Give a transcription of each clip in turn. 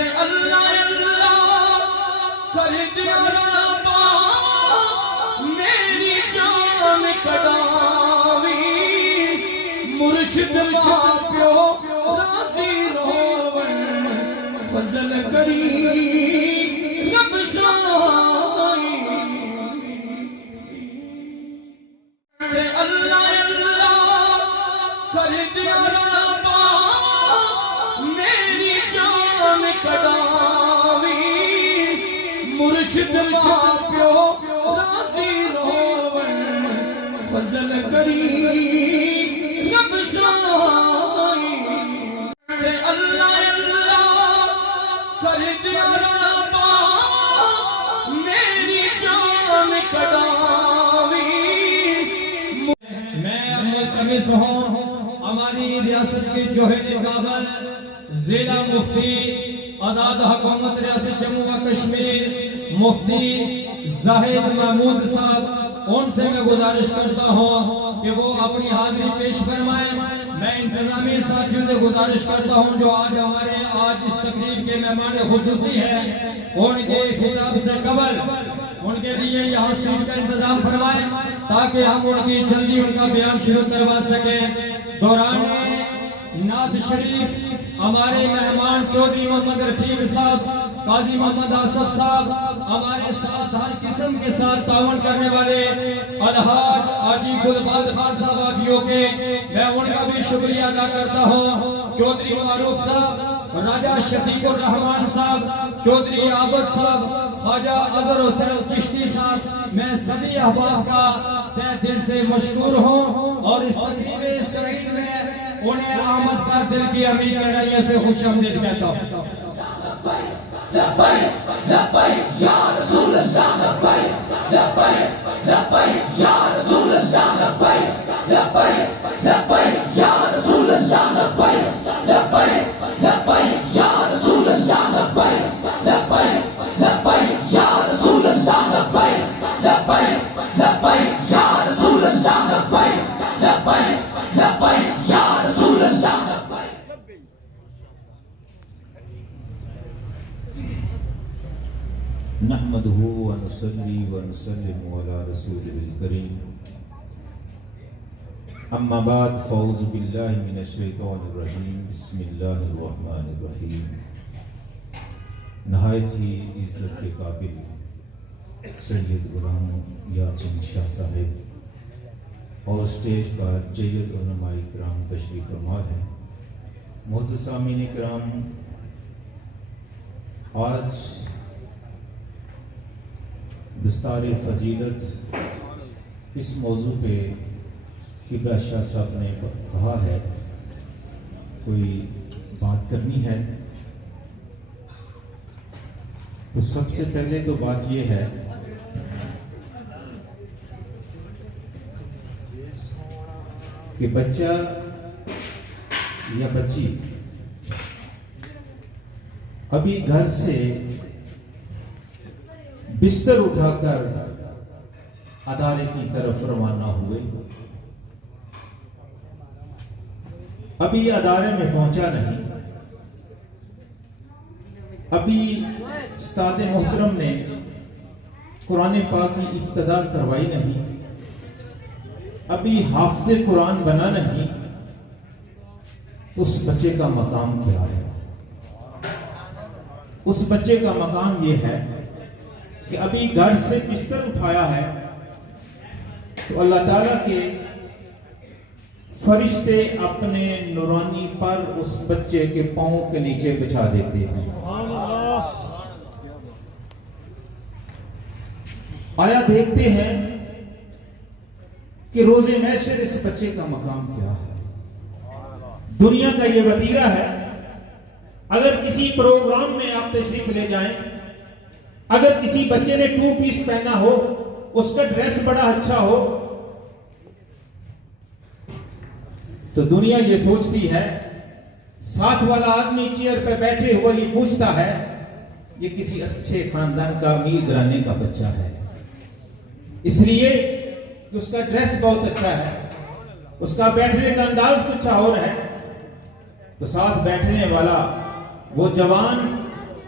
اللہ اللہ کر دیا ربا میری جان کڑاوی مرشد ماں پیو راضی روون فضل کری رب سائی اللہ اللہ کر دیا ربا میری جان کڑاوی مرشد ماں پیو راضی روون فضل کری رب سائی اللہ اللہ کر دیا ربا میری جان کڑاوی میں ملتمس ہوں ہماری ریاست کے جوہر کابل ضلع مفتی عداد حکومت ریاست جموں و کشمیر مفتی زاہد محمود صاحب ان سے میں گزارش کرتا ہوں کہ وہ اپنی حاضری پیش فرمائیں. میں انتظامی ساتھیوں سے گزارش کرتا ہوں جو آج اس تقریب کے مہمان خصوصی ہیں ان کے خطاب سے قبل ان کے لیے یہاں سیٹ کا انتظام فرمائیں تاکہ ہم ان کی جلدی ان کا بیان شروع کروا سکیں. دوران نعت شریف ہمارے مہمان چودھری محمد رفیق صاحب قاضی محمد آصف صاحب ہمارے ساتھ ہر قسم کے ساتھ تعاون کرنے والے الحاج حاجی گلباد خان صاحب آبیوں کے میں ان کا بھی شکریہ ادا کرتا ہوں. چودھری معروف صاحب راجہ شفیق الرحمان صاحب چودھری عابد صاحب خواجہ اظہر حسین چشتی صاحب میں سبھی احباب کا تہ دل سے مشکور ہوں اور اس تقریب سعید میں انہیں آمد کا دل کی امید گہرائیوں سے خوش آمدید کہتا ہوں. لبیک لبیک یا رسول اللہ لبیک لبیک لبیک یا رسول اللہ لبیک لبیک لبیک یا رسول اللہ لبیک لبیک لبیک یا رسول اللہ لبیک لبیک لبیک یا رسول اللہ لبیک لبیک لبیک یا رسول اللہ لبیک لبیک لبیک یا رسول اللہ لبیک. نحمده ونصلي ونسلم على رسوله الكريم اما بعد فاعوذ بالله من الشیطان الرجیم بسم اللہ الرحمن الرحیم. نہایت ہی عزت کے قابل سید غلام یاسین شاہ صاحب اور اسٹیج پر جید علماء کرام تشریف فرما ہے. معزز سامعین کرام، آج دستار فضیلت اس موضوع پہ قبلہ شاہ صاحب نے کہا ہے کوئی بات کرنی ہے تو سب سے پہلے تو بات یہ ہے کہ بچہ یا بچی ابھی گھر سے بستر اٹھا کر ادارے کی طرف روانہ ہوئے، ابھی ادارے میں پہنچا نہیں، ابھی استاد محترم نے قرآن پاک کی ابتدا کروائی نہیں، ابھی حافظ قرآن بنا نہیں، اس بچے کا مقام کیا ہے؟ اس بچے کا مقام یہ ہے کہ ابھی گھر سے بستر اٹھایا ہے تو اللہ تعالیٰ کے فرشتے اپنے نورانی پر اس بچے کے پاؤں کے نیچے بچھا دیتے ہیں. آیا دیکھتے ہیں کہ روز محشر اس بچے کا مقام کیا ہے؟ دنیا کا یہ وتیرہ ہے. اگر کسی پروگرام میں آپ تشریف لے جائیں، اگر کسی بچے نے 2 پیس پہنا ہو، اس کا ڈریس بڑا اچھا ہو، تو دنیا یہ سوچتی ہے، ساتھ والا آدمی چیئر پہ بیٹھے ہوئے یہ پوچھتا ہے یہ کسی اچھے خاندان کا امیر گھرانے کا بچہ ہے، اس لیے کہ اس کا ڈریس بہت اچھا ہے، اس کا بیٹھنے کا انداز کچھ اور ہے، تو ساتھ بیٹھنے والا وہ جوان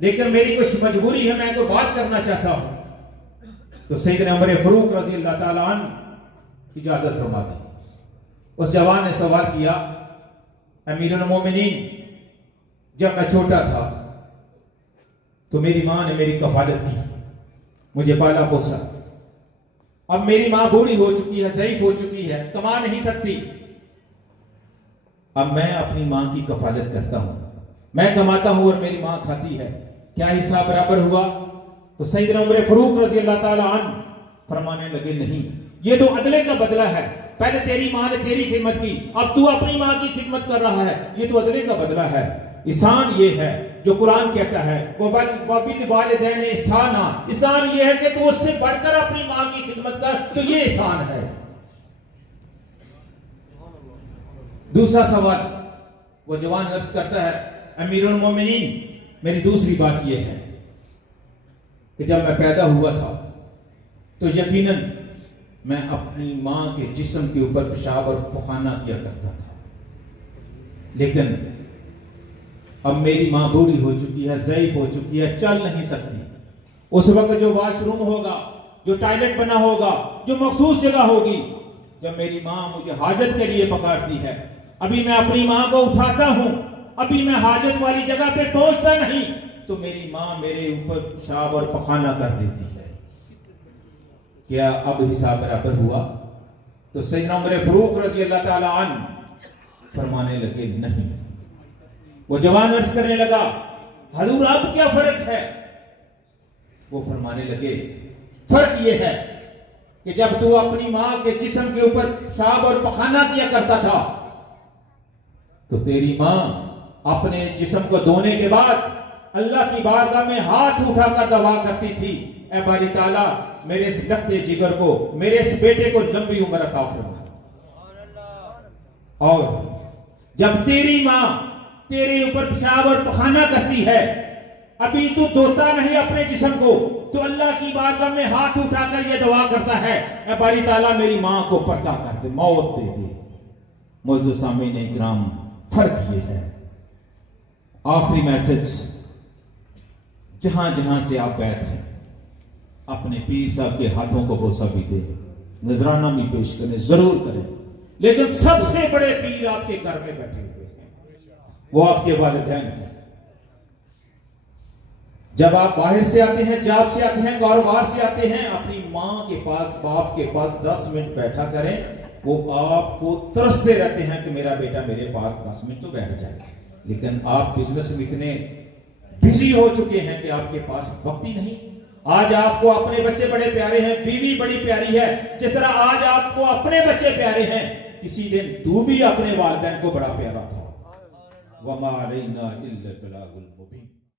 لیکن میری کچھ مجبوری ہے, میں کوئی بات کرنا چاہتا ہوں. تو سیدنا عمر فاروق رضی اللہ تعالیٰ عنہ اجازت فرماتی. اس جوان نے سوال کیا, امیر المومنین, جب میں چھوٹا تھا تو میری ماں نے میری کفالت کی, مجھے پالا پوسا. اب میری ماں بوڑھی ہو چکی ہے, ضعیف ہو چکی ہے, کما نہیں سکتی. اب میں اپنی ماں کی کفالت کرتا ہوں, میں کماتا ہوں اور میری ماں کھاتی ہے, کیا حصہ برابر ہوا؟ تو سیدنا عمر فاروق رضی اللہ تعالیٰ عنہ فرمانے لگے, نہیں, یہ تو عدلے کا بدلہ ہے. پہلے تیری ماں نے تیری خدمت کی, اب تو اپنی ماں کی خدمت کر رہا ہے, یہ تو عدلے کا بدلہ ہے. احسان یہ ہے جو قرآن کہتا ہے وَبِالْوَالِدَيْنِ احسانا, احسان یہ ہے کہ تو اس سے بڑھ کر اپنی ماں کی خدمت کر, تو یہ احسان ہے. دوسرا سوال وہ جوان عرض کرتا ہے, امیر المومنین, میری دوسری بات یہ ہے کہ جب میں پیدا ہوا تھا تو یقیناً میں اپنی ماں کے جسم کے اوپر پیشاب اور پخانہ کیا کرتا تھا, لیکن اب میری ماں بوڑھی ہو چکی ہے, ضعیف ہو چکی ہے, چل نہیں سکتی. اس وقت جو واش روم ہوگا, جو ٹائلٹ بنا ہوگا, جو مخصوص جگہ ہوگی, جب میری ماں مجھے حاجت کے لیے پکارتی ہے, ابھی میں اپنی ماں کو اٹھاتا ہوں, ابھی میں حاجت والی جگہ پہ پہنچتا نہیں, تو میری ماں میرے اوپر پیشاب اور پخانہ کر دیتی ہے. کیا اب حساب برابر ہوا؟ تو سیدنا عمر فاروق رضی اللہ تعالیٰ عنہ فرمانے لگے, نہیں. وہ جوان عرض کرنے لگا, حضور اب کیا فرق ہے؟ وہ فرمانے لگے, فرق یہ ہے کہ جب تو اپنی ماں کے جسم کے اوپر پیشاب اور پخانہ کیا کرتا تھا تو تیری ماں اپنے جسم کو دھونے کے بعد اللہ کی بارگاہ میں ہاتھ اٹھا کر دعا کرتی تھی, اے باری تعالیٰ میرے اس لختے جگر کو, میرے اس بیٹے کو لمبی عمر عطا فرما. اور جب تیری ماں تیرے اوپر پیشاب اور پخانہ کرتی ہے, ابھی تو دھوتا نہیں اپنے جسم کو, تو اللہ کی بارگاہ میں ہاتھ اٹھا کر یہ دعا کرتا ہے, اے باری تعالیٰ میری ماں کو پردہ کر دے, موت دے دے. معزز سامعین اکرام, فرق یہ ہے. آخری میسج, جہاں جہاں سے آپ بیٹھ ہیں, اپنے پیر صاحب کے ہاتھوں کو بوسہ بھی دیں, نذرانہ بھی پیش کریں, ضرور کریں, لیکن سب سے بڑے پیر آپ کے گھر میں بیٹھے ہوئے ہیں, وہ آپ کے والدین ہیں. جب آپ باہر سے آتے ہیں, جاب سے آتے ہیں, کاروبار سے آتے ہیں, اپنی ماں کے پاس, باپ کے پاس 10 منٹ بیٹھا کریں. وہ آپ کو ترستے رہتے ہیں کہ میرا بیٹا میرے پاس 10 منٹ تو بیٹھ جائے, لیکن آپ بزنس میں اتنے بزی ہو چکے ہیں کہ آپ کے پاس وقت ہی نہیں. آج آپ کو اپنے بچے بڑے پیارے ہیں, بیوی بڑی پیاری ہے, جس طرح آج آپ کو اپنے بچے پیارے ہیں, کسی دن تو بھی اپنے والدین کو بڑا پیارا تھا. وَمَا عَلَيْنَا إِلَّا الْبَلَاغُ الْمُبِينُ.